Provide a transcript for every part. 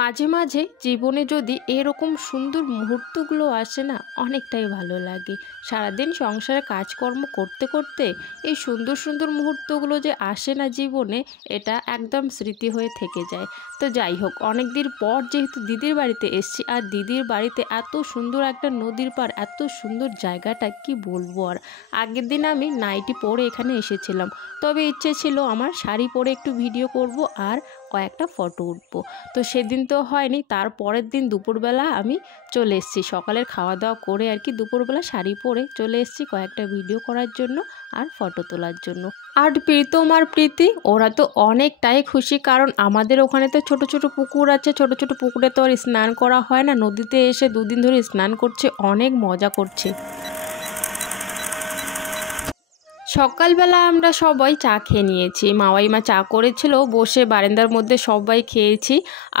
মাঝে মাঝে জীবনে যদি এরকম সুন্দর মুহূর্তগুলো আসে না, অনেকটাই ভালো লাগে। সারাদিন সংসারে কাজকর্ম করতে করতে এই সুন্দর সুন্দর মুহূর্তগুলো যে আসে না জীবনে, এটা একদম স্মৃতি হয়ে থেকে যায়। তো যাই হোক, অনেক দিন পর যেহেতু দিদির বাড়িতে এসেছি, আর দিদির বাড়িতে এত সুন্দর একটা নদীর পাড়, এত সুন্দর জায়গাটা কি বলবো। আর আগের দিন আমি নাইটি পরে এখানে এসেছিলাম, তবে ইচ্ছে ছিল আমার শাড়ি পরে একটু ভিডিও করব আর কয়েকটা ফটো উঠবো। তো সেদিন তো হয়নি। তার পরের দিন দুপুরবেলা আমি চলে এসেছি, সকালের খাওয়া দাওয়া করে আর কি দুপুরবেলা শাড়ি পরে চলে এসেছি কয়েকটা ভিডিও করার জন্য আর ফটো তোলার জন্য। আর প্রীতম আর প্রীতি ওরা তো অনেকটাই খুশি, কারণ আমাদের ওখানে তো ছোট ছোট পুকুর আছে। ছোট ছোট পুকুরে তো আর স্নান করা হয় না, নদীতে এসে দুদিন ধরে স্নান করছে, অনেক মজা করছে। সকালবেলা আমরা সবাই চা খেয়ে নিয়েছি, মাওয়াইমা চা করেছিল, বসে বারান্দার মধ্যে সবাই খেয়েছি।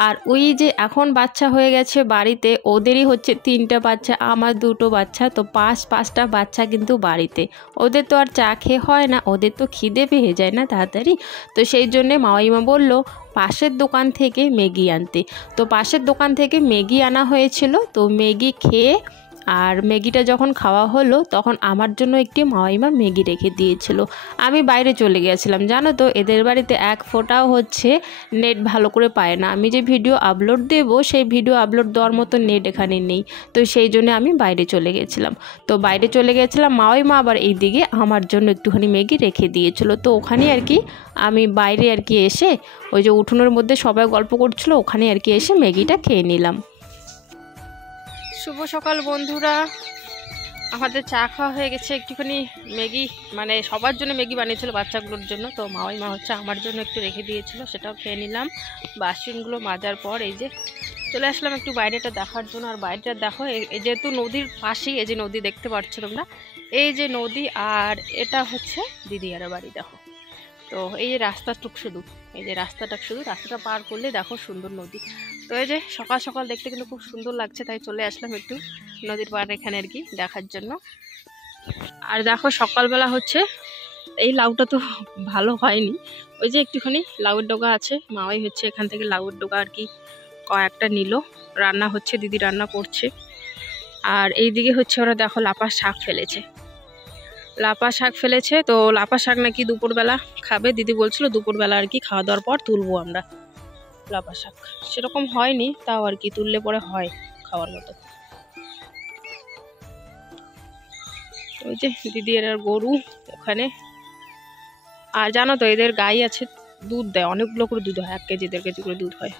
আর ওই যে এখন বাচ্চা হয়ে গেছে বাড়িতে, ওদেরই হচ্ছে 3টা বাচ্চা, আমার 2টো বাচ্চা, তো 5টা বাচ্চা কিন্তু বাড়িতে। ওদের তো আর চা খেয়ে হয় না, ওদের তো খিদে পেয়ে যায় না তাড়াতাড়ি। তো সেই জন্যে মাওয়াইমা বলল পাশের দোকান থেকে ম্যাগি আনতে। তো পাশের দোকান থেকে ম্যাগি আনা হয়েছিল, তো ম্যাগি খেয়ে আর ম্যাগিটা যখন খাওয়া হলো তখন আমার জন্য একটি মাওয়াইমা ম্যাগি রেখে দিয়েছিল। আমি বাইরে চলে গিয়েছিলাম, জানো তো এদের বাড়িতে এক ফোঁটাও হচ্ছে নেট ভালো করে পায় না। আমি যে ভিডিও আপলোড দেব, সেই ভিডিও আপলোড দেওয়ার মতো নেট এখানে নেই। তো সেই জন্য আমি বাইরে চলে গেছিলাম। তো বাইরে চলে গেছিলাম, মাওয়াইমা আবার এইদিকে আমার জন্য একটুখানি ম্যাগি রেখে দিয়েছিল। তো ওখানে আর কি আমি বাইরে আর কি এসে ওই যে উঠোনের মধ্যে সবাই গল্প করছিল, ওখানে আর কি এসে ম্যাগিটা খেয়ে নিলাম। শুভ সকাল বন্ধুরা, আমাদের চা খাওয়া হয়ে গেছে। একটুখানি ম্যাগি মানে সবার জন্য ম্যাগি বানিয়েছিল বাচ্চাগুলোর জন্য, তো মাওয়াইমা হচ্ছে আমার জন্য একটু রেখে দিয়েছিল, সেটাও খেয়ে নিলাম। বাসনগুলো মাজার পর এই যে চলে আসলাম একটু বাইরেটা দেখার জন্য। আর বাইরেটা দেখো, এই যেহেতু নদীর পাশেই, এই যে নদী দেখতে পাচ্ছ তোমরা, এই যে নদী, আর এটা হচ্ছে দিদিয়ার বাড়ি। দেখো তো এই যে রাস্তাটুক শুধু, এই যে রাস্তাটা শুধু, রাস্তাটা পার করলে দেখো সুন্দর নদী। তো এই যে সকাল সকাল দেখতে কিন্তু খুব সুন্দর লাগছে, তাই চলে আসলাম একটু নদীর পাড় এখানে আর কি দেখার জন্য। আর দেখো সকালবেলা হচ্ছে এই লাউটা তো ভালো হয়নি, ওই যে একটুখানি লাউয়ের ডগা আছে, মাওয়াই হচ্ছে এখান থেকে লাউয়ের ডগা আর কি কয়েকটা নিল, রান্না হচ্ছে, দিদি রান্না করছে। আর এইদিকে হচ্ছে ওরা দেখো লাপা শাক ফেলেছে, লাপা শাক ফেলেছে। তো লাপা শাক নাকি দুপুরবেলা খাবে, দিদি বলছিল দুপুরবেলা আর কি খাওয়া দাওয়ার পর তুলবো আমরা লাপা শাক। সেরকম হয়নি, তাও আর কি তুললে পরে হয় খাওয়ার মতো। ওই যে দিদি এর গরু ওখানে। আর জানো তো এদের গাই আছে, দুধ দেয় অনেকগুলো করে, দুধ হয় 1 কেজি 1.5 কেজি করে দুধ হয়।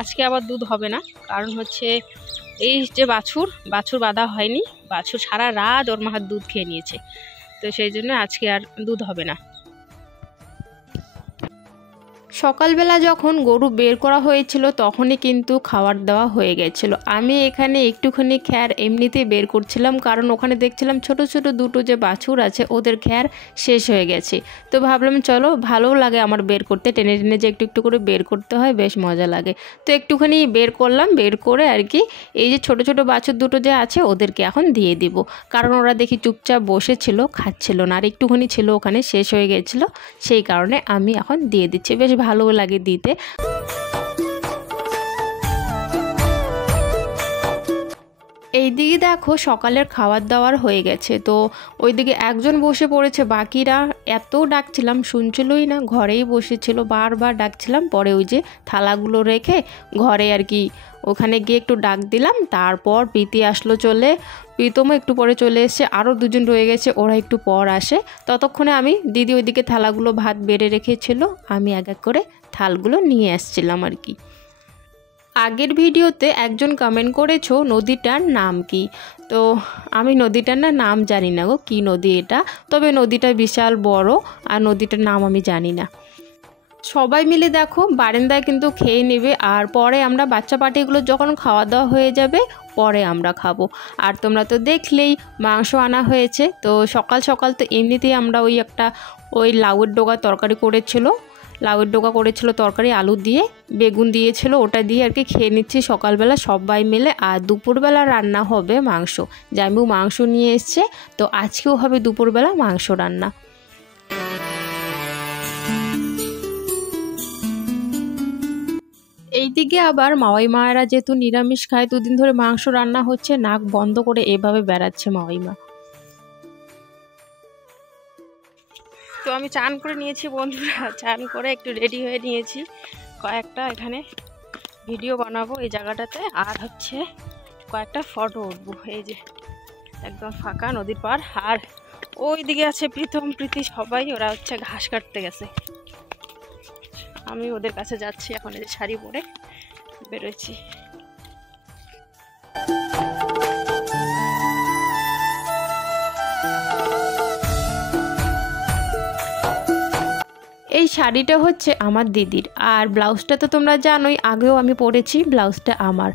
আজকে আবার দুধ হবে না, কারণ হচ্ছে এই যে বাছুর বাঁধা হয়নি, বাছুর সারা রাত ওর মার দুধ খেয়ে নিয়েছে, তো সেই জন্য আজকে আর দুধ হবে না। সকালবেলা যখন গরু বের করা হয়েছিল তখনই কিন্তু খাবার দেওয়া হয়ে গেছিল। আমি এখানে একটুখানি খ্যার এমনিতেই বের করছিলাম, কারণ ওখানে দেখছিলাম ছোট ছোট 2টো যে বাছুর আছে ওদের খ্যার শেষ হয়ে গেছে। তো ভাবলাম চলো, ভালোও লাগে আমার বের করতে, টেনে টেনে যে একটু একটু করে বের করতে হয়, বেশ মজা লাগে। তো একটুখানি বের করলাম, বের করে আর কি এই যে ছোট ছোট বাছুর 2টো যে আছে ওদেরকে এখন দিয়ে দিব, কারণ ওরা দেখি চুপচাপ বসেছিল, খাচ্ছিল না। আর একটুখানি ছিল ওখানে, শেষ হয়ে গেছিল, সেই কারণে আমি এখন দিয়ে দিচ্ছি, বেশ ভালো লাগে দিতে। এইদিকে দেখো সকালের খাবার দাওয়ার হয়ে গেছে, তো ওইদিকে একজন বসে পড়েছে, বাকিরা এত ডাকছিলাম শুনছিলই না, ঘরেই বসেছিল, বারবার ডাকছিলাম। পরে ওই যে থালাগুলো রেখে ঘরে আর কি ওখানে গিয়ে একটু ডাক দিলাম। তারপর প্রীতি আসলো চলে, প্রীতমও একটু পরে চলে এসছে, আরও 2জন রয়ে গেছে, ওরা একটু পর আসে। ততক্ষণে আমি দিদি ওইদিকে থালাগুলো ভাত বেড়ে রেখেছিল, আমি এক এক করে থালগুলো নিয়ে আসছিলাম আর কি। আগের ভিডিওতে একজন কমেন্ট করেছো নদীটার নাম কি, তো আমি নদীটার নাম জানি না গো, কী নদী এটা, তবে নদীটা বিশাল বড়, আর নদীটার নাম আমি জানি না। সবাই মিলে দেখো বারান্দায় কিন্তু খেয়ে নেবে, আর পরে আমরা বাচ্চা পাটিগুলো যখন খাওয়া দাওয়া হয়ে যাবে পরে আমরা খাবো। আর তোমরা তো দেখলেই মাংস আনা হয়েছে। তো সকাল সকাল তো এমনিতেই আমরা ওই লাউয়ের ডগা তরকারি করেছিল, লাউয়ের ডগা করেছিল তরকারি, আলু দিয়ে বেগুন দিয়েছিল, ওটা দিয়ে আর কি খেয়ে নিচ্ছি সকালবেলা সবাই মিলে। আর দুপুরবেলা রান্না হবে মাংস, জামাইবাবু মাংস নিয়ে এসছে, তো আজকেও হবে দুপুরবেলা মাংস রান্না। এইদিকে আবার মাওয়াই মায়েরা যেহেতু নিরামিষ খায়, দুদিন ধরে মাংস রান্না হচ্ছে, নাক বন্ধ করে এভাবে বেড়াচ্ছে মাওয়াই মা। তো আমি চান করে নিয়েছি বন্ধুরা, চান করে একটু রেডি হয়ে নিয়েছি, কয়েকটা এখানে ভিডিও বানাবো এই জায়গাটাতে, আর হচ্ছে কয়েকটা ফটো উঠবো। এই যে একদম ফাঁকা নদীর পার, আর ওই দিকে আছে প্রীতম প্রীতি, সবাই ওরা হচ্ছে ঘাস কাটতে গেছে। আমি ওদের কাছে যাচ্ছি এখন, এই যে শাড়ি পরে বেরোচ্ছি। এই শাড়িটা হচ্ছে আমার দিদির, আর ব্লাউজটা তো তোমরা জানোই, আগেও আমি পরেছি, ব্লাউজটা আমার।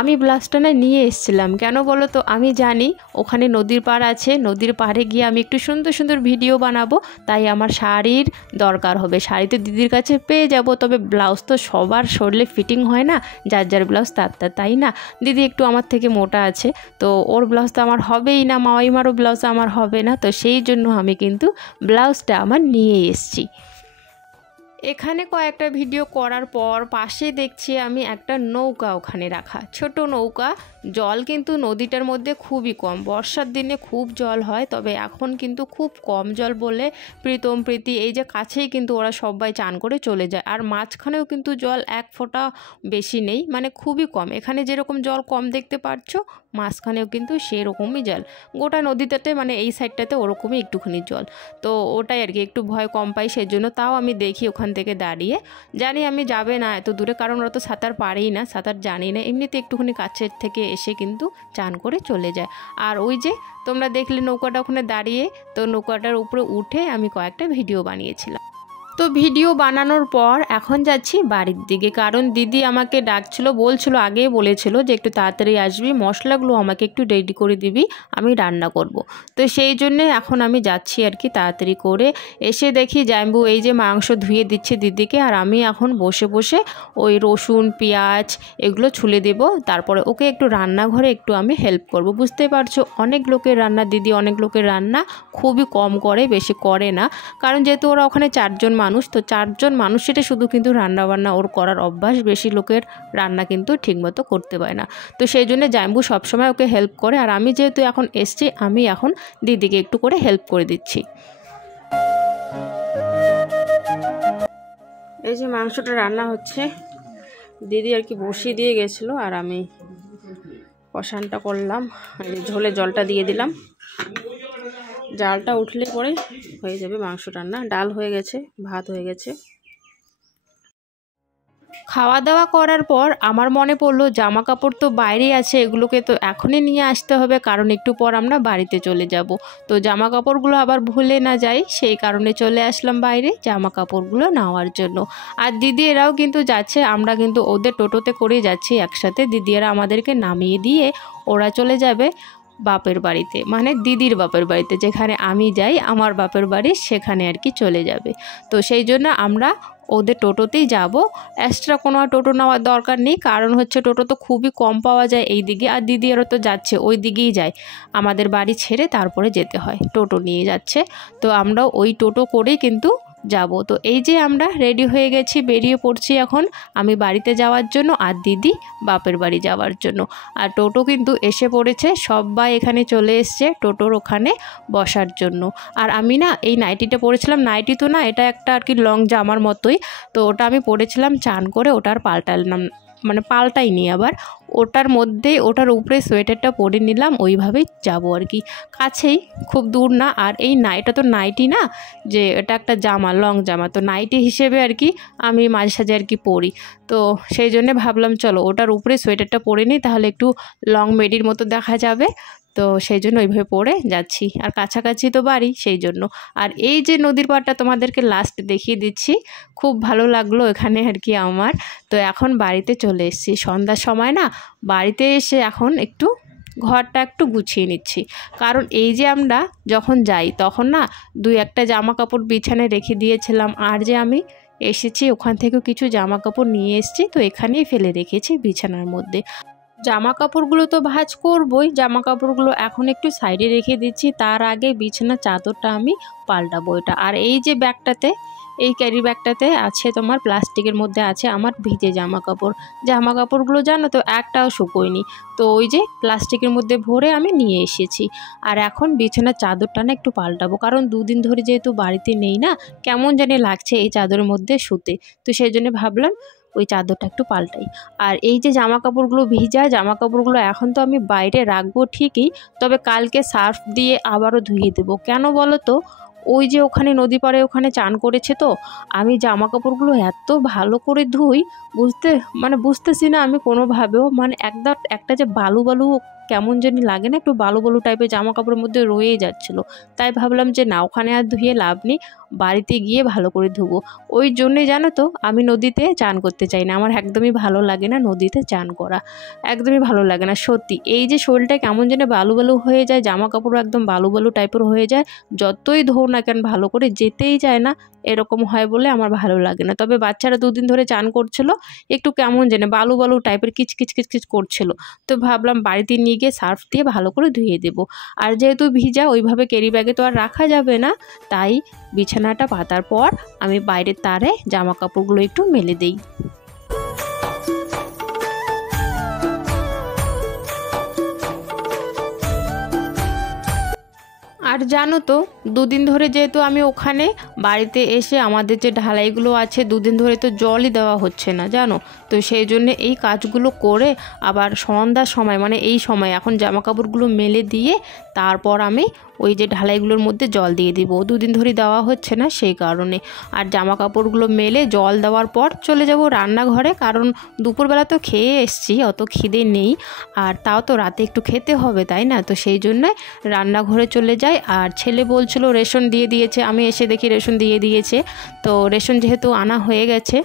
আমি ব্লাউজটা না নিয়ে এসেছিলাম, কেন বলো তো, আমি জানি ওখানে নদীর পাড় আছে, নদীর পাড়ে গিয়ে আমি একটু সুন্দর সুন্দর ভিডিও বানাবো, তাই আমার শাড়ির দরকার হবে। শাড়ি তো দিদির কাছে পেয়ে যাব, তবে ব্লাউজ তো সবার শরীরে ফিটিং হয় না, যার যার ব্লাউজ তার, তাই না। দিদি একটু আমার থেকে মোটা আছে, তো ওর ব্লাউজ তো আমার হবেই না, মাওয়াইমারও ব্লাউজ আমার হবে না, তো সেই জন্য আমি কিন্তু ব্লাউজটা আমার নিয়ে এসেছি। এখানে কয়েকটা ভিডিও করার পর পাশে দেখছি আমি একটা নৌকা ওখানে রাখা, ছোট নৌকা। জল কিন্তু নদীটার মধ্যে খুবই কম, বর্ষার দিনে খুব জল হয়, তবে এখন কিন্তু খুব কম জল বলে প্রীতম প্রীতি এই যে কাছেই কিন্তু ওরা সবাই চান করে চলে যায়। আর মাঝখানেও কিন্তু জল এক ফোঁটা বেশি নেই, মানে খুবই কম। এখানে যেরকম জল কম দেখতে পাচ্ছ, মাঝখানেও কিন্তু সেরকমই জল, গোটা নদীটাতে মানে এই সাইডটাতে ওরকমই একটুখানি জল। তো ওটাই আর কি, একটু ভয় কম পাই, সেই জন্য তাও আমি দেখি ওখান থেকে দাঁড়িয়ে। জানি আমি যাবে না এত দূরে, কারণ ওরা তো সাঁতার পারেই না, সাঁতার জানি না, এমনিতে একটুখানি কাছের থেকে এসে কিন্তু চান করে চলে যায়। আর ওই যে তোমরা দেখলে নৌকাটা ওখানে দাঁড়িয়ে, তো নৌকাটার উপরে উঠে আমি কয়েকটা ভিডিও বানিয়েছিলাম। তো ভিডিও বানানোর পর এখন যাচ্ছি বাড়ির দিকে, কারণ দিদি আমাকে ডাকছিল, বলছিল, আগেই বলেছিল যে একটু তাড়াতাড়ি আসবি, মশলাগুলো আমাকে একটু রেডি করে দিবি, আমি রান্না করব। তো সেই জন্যে এখন আমি যাচ্ছি আর কি তাড়াতাড়ি করে। এসে দেখি জাম্বু এই যে মাংস ধুয়ে দিচ্ছে দিদিকে, আর আমি এখন বসে বসে ওই রসুন পেঁয়াজ এগুলো ছুলে দেব, তারপরে ওকে একটু রান্নাঘরে একটু আমি হেল্প করব। বুঝতে পারছো, অনেক লোকের রান্না দিদি, অনেক লোকের রান্না খুবই কম করে, বেশি করে না, কারণ যেহেতু ওরা ওখানে 4 জন মানুষ, তো 4 জন মানুষের শুধু কিন্তু রান্নাবান্না ওর করার অভ্যাস, বেশি লোকের রান্না কিন্তু ঠিকমতো করতে পারে না। তো সেই জন্য জাম্বু সবসময় ওকে হেল্প করে, আর আমি যেহেতু এখন এসছি, আমি এখন দিদিকে একটু করে হেল্প করে দিচ্ছি। এই যে মাংসটা রান্না হচ্ছে, দিদি আর কি বসিয়ে দিয়ে গেছিলো, আর আমি কষানটা করলাম, ঝোলে জলটা দিয়ে দিলাম, জালটা উঠলে পরে হয়ে যাবে মাংস রান্না। ডাল হয়ে গেছে, ভাত হয়ে গেছে। খাওয়া দাওয়া করার পর আমার মনে পড়লো জামা কাপড় তো বাইরে আছে, এগুলোকে তো এখনই নিয়ে আসতে হবে, কারণ একটু পর আমরা বাড়িতে চলে যাব। তো জামা কাপড়গুলো আবার ভুলে না যাই, সেই কারণে চলে আসলাম বাইরে জামা কাপড়গুলো নেওয়ার জন্য। আর দিদি এরাও কিন্তু যাচ্ছে, আমরা কিন্তু ওদের টোটোতে করে যাচ্ছি একসাথে। দিদি এরা আমাদেরকে নামিয়ে দিয়ে ওরা চলে যাবে বাপের বাড়িতে, মানে দিদির বাপের বাড়িতে, যেখানে আমি যাই আমার বাপের বাড়ি, সেখানে আর কি চলে যাবে। তো সেই জন্য আমরা ওদের টোটোতেই যাব, এক্সট্রা কোনো টোটো নেওয়ার দরকার নেই, কারণ হচ্ছে টোটো তো খুবই কম পাওয়া যায় এই দিকে, আর দিদি এরা তো যাচ্ছে ওই দিকেই যায়, আমাদের বাড়ি ছেড়ে তারপরে যেতে হয়, টোটো নিয়ে যাচ্ছে। তো আমরা ওই টোটো করেই কিন্তু যাব। তো এই যে আমরা রেডি হয়ে গেছি, বেরিয়ে পড়ছি এখন আমি বাড়িতে যাওয়ার জন্য, আর দিদি বাপের বাড়ি যাওয়ার জন্য। আর টোটো কিন্তু এসে পড়েছে, সবাই এখানে চলে এসছে টোটোর ওখানে বসার জন্য। আর আমি না এই নাইটিটা পরেছিলাম, নাইটি তো না, এটা একটা আর কি লং জামার মতোই, তো ওটা আমি পরেছিলাম চান করে, ওটার পাল্টালাম, মানে পাল্টাইনি আবার, ওটার মধ্যেই ওটার উপরে সোয়েটারটা পরে নিলাম, ওইভাবেই যাব আর কি, কাছেই, খুব দূর না। আর এই এটা তো নাইটি না, যে এটা একটা জামা, লং জামা, তো নাইটি হিসেবে আর কি আমি মাঝে সাঝে আর কি পরি, তো সেই জন্যে ভাবলাম চলো ওটার উপরে সোয়েটারটা পরে নিই, তাহলে একটু লং মেডির মতো দেখা যাবে। তো সেই জন্য ওইভাবে পরে যাচ্ছি, আর কাছাকাছি তো বাড়ি, সেই জন্য। আর এই যে নদীর পাড়টা তোমাদেরকে লাস্ট দেখিয়ে দিচ্ছি, খুব ভালো লাগলো এখানে আর কি আমার। তো এখন বাড়িতে চলে এসেছি, সন্ধ্যার সময় না, বাড়িতে এসে এখন একটু ঘরটা একটু গুছিয়ে নিচ্ছি, কারণ এই যে আমরা যখন যাই তখন না 2-1টা জামা কাপড় বিছানায় রেখে দিয়েছিলাম, আর যে আমি এসেছি ওখান থেকেও কিছু জামা কাপড় নিয়ে এসেছি, তো এখানেই ফেলে রেখেছি বিছানার মধ্যে। জামা কাপড়গুলো তো ভাঁজ করবই, জামা কাপড়গুলো এখন একটু সাইডে রেখে দিচ্ছি, তার আগে বিছানার চাদরটা আমি পাল্টাবো এটা। আর এই যে ব্যাগটাতে, এই ক্যারি ব্যাগটাতে আছে তোমার প্লাস্টিকের মধ্যে আছে আমার ভিজে জামা কাপড়। জামা কাপড়গুলো জানো তো একটাও শুকোয়নি, তো ওই যে প্লাস্টিকের মধ্যে ভরে আমি নিয়ে এসেছি। আর এখন বিছানার চাদরটা না একটু পাল্টাবো, কারণ দুদিন ধরে যেহেতু বাড়িতে নেই না, কেমন জানি লাগছে এই চাদরের মধ্যে শুতে, তো সেই জন্য ভাবলাম ওই চাদরটা একটু পাল্টাই। আর এই যে জামা কাপড়গুলো ভিজা জামা কাপড়গুলো এখন তো আমি বাইরে রাখবো ঠিকই, তবে কালকে সার্ফ দিয়ে আবারও ধুয়ে দেবো। কেন বলো তো, ওই যে ওখানে নদী পাড়ে ওখানে চান করেছে, তো আমি জামা কাপড়গুলো এত ভালো করে ধুই, বুঝতেছি না আমি কোনোভাবেও, একটা যে বালু বালু কেমন জানি লাগে না, একটু বালু বালু টাইপের জামা কাপড়ের মধ্যে রয়েই যাচ্ছিলো। তাই ভাবলাম যে না, ওখানে আর ধুয়ে লাভ নেই, বাড়িতে গিয়ে ভালো করে ধুবো। ওই জন্যে জানো তো আমি নদীতে চান করতে চাই না, আমার একদমই ভালো লাগে না নদীতে চান করা, একদমই ভালো লাগে না সত্যি। এই যে শরীরটা কেমন যেন বালু বালু হয়ে যায়, জামা কাপড়ও একদম বালু বালু টাইপের হয়ে যায়, যতই ধোও না কেন ভালো করে যেতেই যায় না, এরকম হয় বলে আমার ভালো লাগে না। তবে বাচ্চারা দুদিন ধরে চান করছিল, একটু কেমন যেন বালু বালু টাইপের কিচকিচ কিচকিচ করছিল, তো ভাবলাম বাড়িতে নিয়ে গিয়ে সার্ফ দিয়ে ভালো করে ধুয়ে দেবো। আর যেহেতু ভিজা ওইভাবে ক্যারি ব্যাগে তো আর রাখা যাবে না, তাই বিছানাটা পাতার পর আমি বাইরের তারে জামা কাপড়গুলো একটু মেলে দিই। আর জানো তো দুদিন ধরে যেহেতু আমি ওখানে বাড়িতে এসে আমাদের যে ঢালাইগুলো আছে দুদিন ধরে তো জলই দেওয়া হচ্ছে না জানো, তো সেই জন্য এই কাজগুলো করে আবার সন্ধ্যার সময় এই সময় এখন জামা কাপড়গুলো মেলে দিয়ে তারপর আমি ওই যে ঢালাইগুলোর মধ্যে জল দিয়ে দিব, দুদিন ধরে দেওয়া হচ্ছে না সেই কারণে। আর জামা কাপড়গুলো মেলে জল দেওয়ার পর চলে যাব রান্নাঘরে, কারণ দুপুরবেলা তো খেয়ে এসছি, অত খিদে নেই, আর তাও তো রাতে একটু খেতে হবে তাই না, তো সেই জন্যে রান্নাঘরে চলে যাই। আর ছেলে বলছিল রেশন দিয়ে দিয়েছে, আমি এসে দেখি রেশন দিয়ে দিয়েছে, তো রেশন যেহেতু আনা হয়ে গেছে,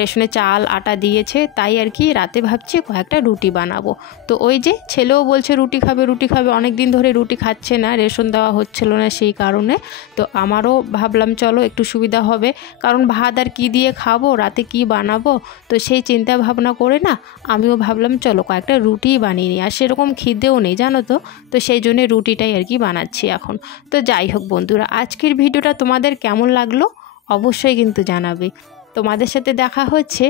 রেশনে চাল আটা দিয়েছে, তাই আর কি রাতে ভাবছি কয়েকটা রুটি বানাবো। তো ওই যে ছেলেও বলছে রুটি খাবে রুটি খাবে, অনেক দিন ধরে রুটি খাচ্ছে না, রেশন দেওয়া হচ্ছিল না সেই কারণে। তো আমারও ভাবলাম চলো একটু সুবিধা হবে, কারণ ভাত আর কি দিয়ে খাবো, রাতে কি বানাবো, তো সেই চিন্তা ভাবনা করে না আমিও ভাবলাম চলো কয়েকটা রুটিই বানিয়ে নিই। আর সেরকম খিদেও নেই জানো তো, তো সেই জন্যে রুটিটাই আর কি বানাচ্ছি এখন। তো যাই হোক বন্ধুরা, আজকের ভিডিওটা তোমাদের কেমন লাগলো অবশ্যই কিন্তু জানাবে। তোমাদের সাথে দেখা হচ্ছে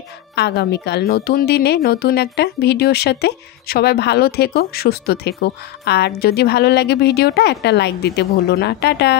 আগামীকাল নতুন দিনে নতুন একটা ভিডিওর সাথে। সবাই ভালো থেকো, সুস্থ থেকো, আর যদি ভালো লাগে ভিডিওটা একটা লাইক দিতে ভুলো না। টাটা।